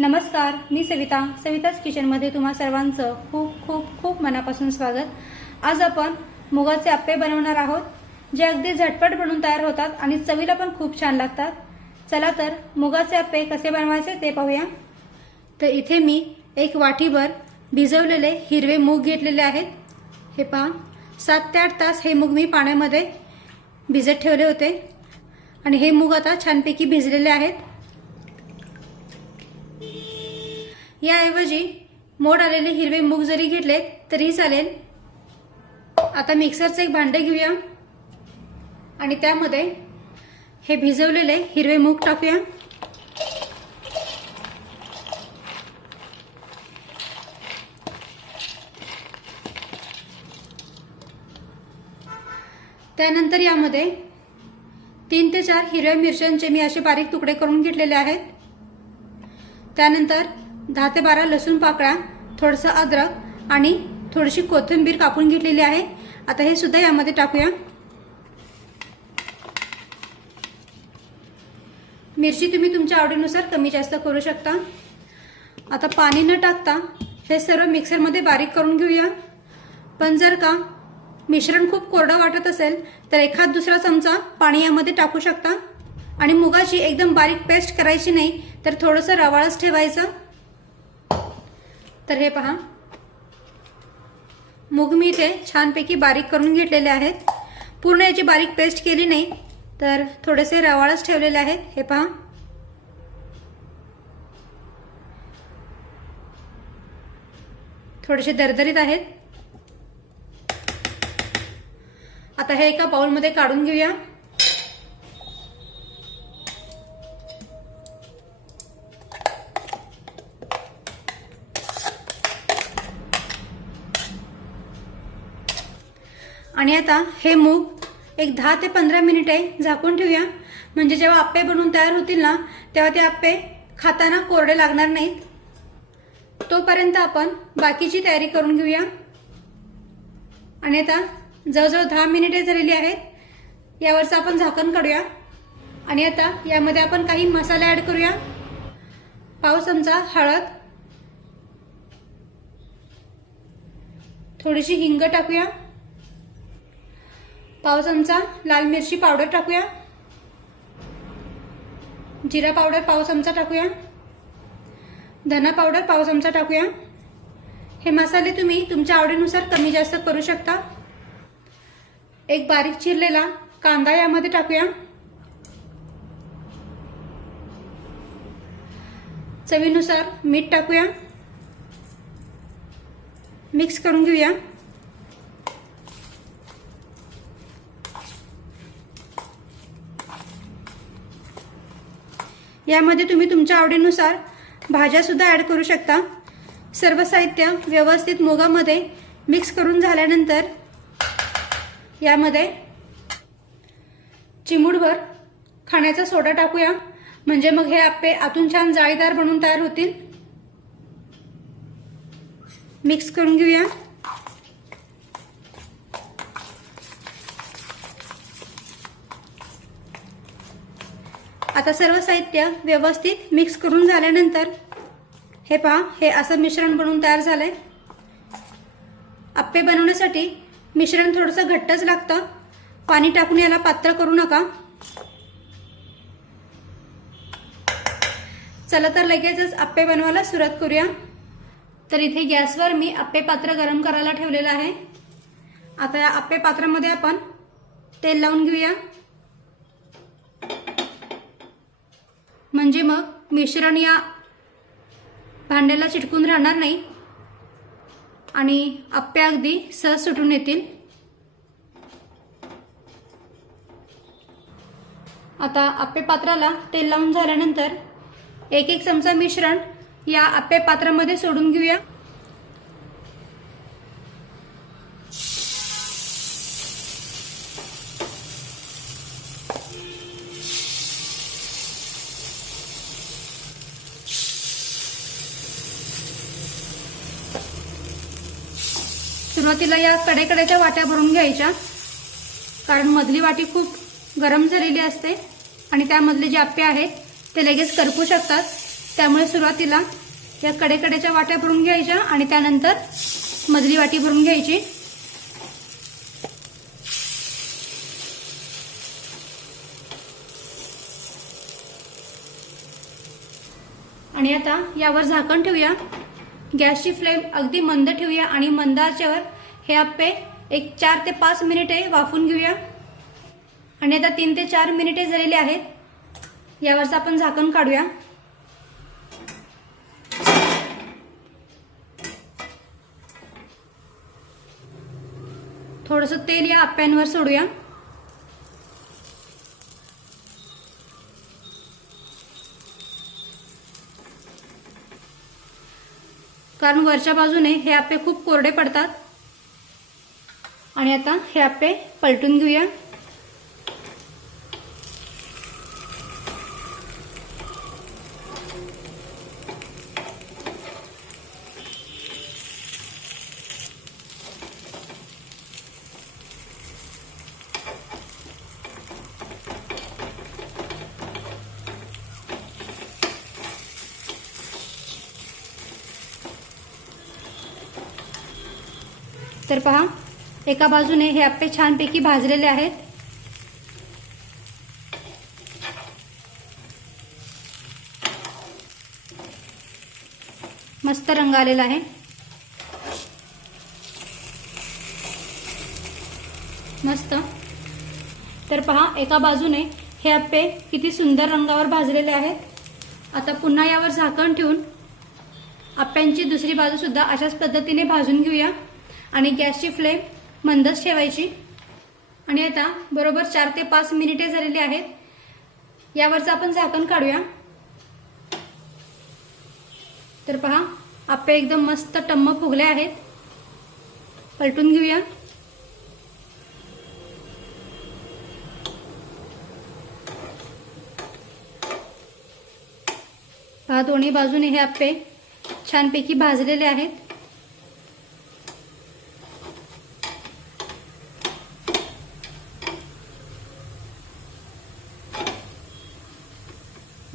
नमस्कार मी सविता. सविताज किचनमध्ये तुम्हा सर्वांचं खूप खूप खूप मनापासून स्वागत. आज आपण मुगाचे आप्पे बनवणार आहोत जे अगदी झटपट बनून तयार होतात आणि चवीला पण खूप छान लागतात. चला तर मुगाचे आप्पे कसे बनवायचे ते पाहूया. तर इथे मी एक वाटीभर भिजवलेले हिरवे मूग घेतलेले आहेत. हे पहा सात ते आठ तास हे मूग मी पाण्यामध्ये भिजत ठेवले होते. आणि हे मूग आता छानपैकी भिजलेले आहेत. याऐवजी मोड आलेले हिरवे मूग जरी घेतलेत तरीही चालेल. आता मिक्सरचं एक भांडे घेऊया. आणि त्यामध्ये हे भिजवलेले हिरवे मूग टाकूया. त्यानंतर यामध्ये तीन ते चार हिरव्या मिरच्यांचे मी असे बारीक तुकडे करून घेतलेले आहेत. त्यानंतर दहा ते बारा लसूण पाकळ्या थोडंसं अद्रक आणि थोडीशी कोथिंबीर कापून घेतलेली आहे. आता हे सुद्धा यामध्ये टाकूया. मिरची तुम्ही तुमच्या आवडीनुसार कमी जास्त करू शकता. आता पाणी न टाकता हे सर्व मिक्सरमध्ये बारीक करून घेऊया. पण जर का मिश्रण खूप कोरडं वाटत असेल तर एखाद दुसरा चमचा पाणी यामध्ये टाकू शकता. आणि मुगाची एकदम बारीक पेस्ट करायची नाही तर थोडंसं रवाळच ठेवायचं. तर हे पहा. मूग मी इथे छानपैकी बारीक करून घेतलेले आहेत. पूर्ण याची बारीक पेस्ट केली नाही तर थोडेसे रवाळच ठेवलेले आहेत. हे पहा. थोडेसे दरदरीत आहेत. आता हे एका बाउलमध्ये काढून घेऊया. आणि आता हे मूग एक दहा ते पंधरा मिनिटे झाकून ठेवूया. म्हणजे जेव्हा आप्पे बनवून तयार होतील ना तेव्हा ते आप्पे खाताना कोरडे लागणार नाहीत. तोपर्यंत आपण बाकीची तयारी करून घेऊया. आणि आता जवळजवळ दहा मिनिटे झालेली आहेत. यावरचं आपण झाकण काढूया. आणि आता यामध्ये आपण काही मसाले ॲड करूया. पाव चमचा हळद. थोडीशी हिंग टाकूया. पाव चमचा लाल मिरची पावडर टाकूया. जिरा पावडर पाव चमचा टाकूया. धना पावडर पाव चमचा टाकूया. हे मसाले तुम्ही तुमच्या आवडीनुसार कमी जास्त करू शकता. एक बारीक चिरलेला कांदा यामध्ये टाकूया. चवीनुसार मीठ टाकूया. मिक्स करून घेऊया. यामध्ये तुम्ही तुमच्या आवडीनुसार भाज्यासुद्धा ॲड करू शकता. सर्व साहित्य व्यवस्थित मुगामध्ये मिक्स करून झाल्यानंतर यामध्ये चिमूडभर खाण्याचा सोडा टाकूया. म्हणजे मग हे आप्पे आतून छान जाळीदार बनून तयार होतील. मिक्स करून घेऊया. आता सर्व साहित्य व्यवस्थित मिक्स करून झाल्यानंतर हे पहा हे असं मिश्रण बनवून तयार झालंय. आप्पे बनवण्यासाठी मिश्रण थोडंसं घट्टच लागतं. पाणी टाकून याला पात्र करू नका. चला तर लगेचच आप्पे बनवायला सुरुवात करूया. तर इथे गॅसवर मी आप्पे पात्र गरम करायला ठेवलेलं आहे. आता या आप्पे पात्रामध्ये आपण तेल लावून घेऊया. म्हणजे मग मिश्रण या भांड्याला चिटकून राहणार नाही. आणि आप्पे अगदी सहज सुटून येतील. आता आप्पे पात्राला तेल लावून झाल्यानंतर एक एक चमचा मिश्रण या आप्पे पात्रामध्ये सोडून घेऊया. सुरुवातीला या कडेकड्याच्या वाट्या भरून घ्यायच्या. कारण मधली वाटी खूप गरम झालेली असते आणि त्यामधले जे आप्पे आहेत ते लगेच करपू शकतात. त्यामुळे सुरुवातीला या कडेकडेच्या वाट्या भरून घ्यायच्या आणि त्यानंतर मधली वाटी भरून घ्यायची. आणि आता यावर झाकण ठेवूया. गॅसची फ्लेम अगदी मंद ठेवूया आणि मंद आचेवर हे आप्पे एक चार ते पाच मिनिटे वाफून घेऊया. आणि आता तीन ते चार मिनिटे झालेली आहेत. यावरचं आपण झाकण काढूया. थोडंसं तेल या आप्यांवर सोडूया. कारण वरच्या बाजूने हे आप्पे खूप कोरडे पडतात. आणि आता हे आपे पलटून घेऊया. तर पहा एका बाजूने हे आप्पे छानपैकी भाजलेले आहेत. मस्त रंग आलेला आहे. मस्त. तर पहा एका बाजूने हे आप्पे किती सुंदर रंगावर भाजलेले आहेत. आता पुन्हा यावर झाकण ठेवून आप्यांची दुसरी बाजू सुद्धा अशाच पद्धतीने भाजून घेऊया. आणि गॅसची फ्लेम मंदच ठेवायची. आणि आता बरोबर चार ते पाच मिनिटे झालेली आहेत. यावरचं आपण झाकण काढूया. तर पहा आप्पे एकदम मस्त टम्म फुगले आहेत. पलटून घेऊया. पहा दोन्ही बाजूने हे आप्पे छानपैकी भाजलेले आहेत.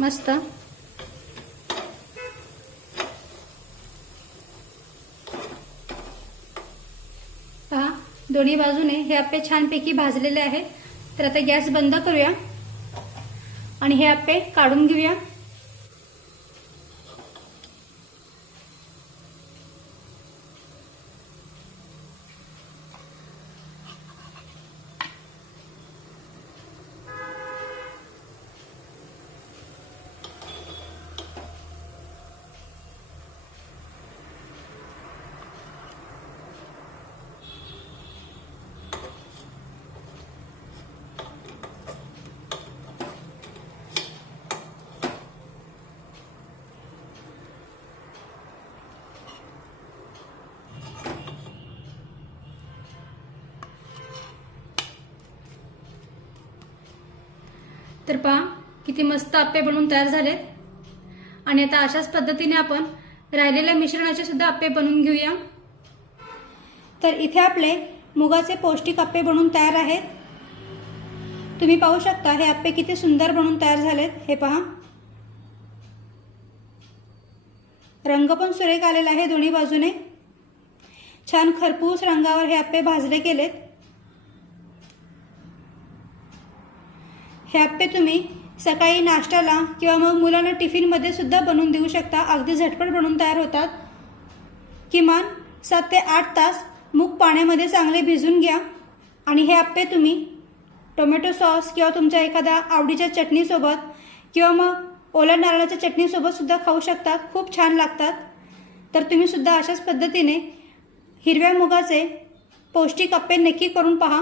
मस्त. पहा दोन्ही बाजूने हे आप्पे छानपैकी भाजलेले आहेत. तर आता गॅस बंद करूया. आणि हे आप्पे काढून घेऊया. तर पहा किती मस्त आप्पे बनवून तयार झालेत. आणि आता अशाच पद्धतीने आपण राहिलेल्या मिश्रणाचे सुद्धा आप्पे बनवून घेऊया. तर इथे आपले मुगाचे पौष्टिक आप्पे बनवून तयार आहेत. तुम्ही पाहू शकता हे आप्पे किती सुंदर बनवून तयार झालेत. हे पहा. रंग पण सुरेख आलेला आहे दोन्ही बाजूने. छान खरपूस रंगावर हे आप्पे भाजले गेलेत. हे आप्पे तुम्ही सकाळी नाश्त्याला किंवा मग मुलांना टिफिनमध्ये सुद्धा बनवून देऊ शकता. अगदी झटपट बनवून तयार होतात. किमान सात ते आठ तास मूग पाण्यामध्ये चांगले भिजून घ्या. आणि हे आप्पे तुम्ही टोमॅटो सॉस किंवा तुमच्या एखाद्या आवडीच्या चटणीसोबत किंवा मग ओल्या नारळाच्या चटणीसोबत सुद्धा खाऊ शकता. खूप छान लागतात. तर तुम्ही सुद्धा अशाच पद्धतीने हिरव्या मुगाचे पौष्टिक आप्पे नक्की करून पहा.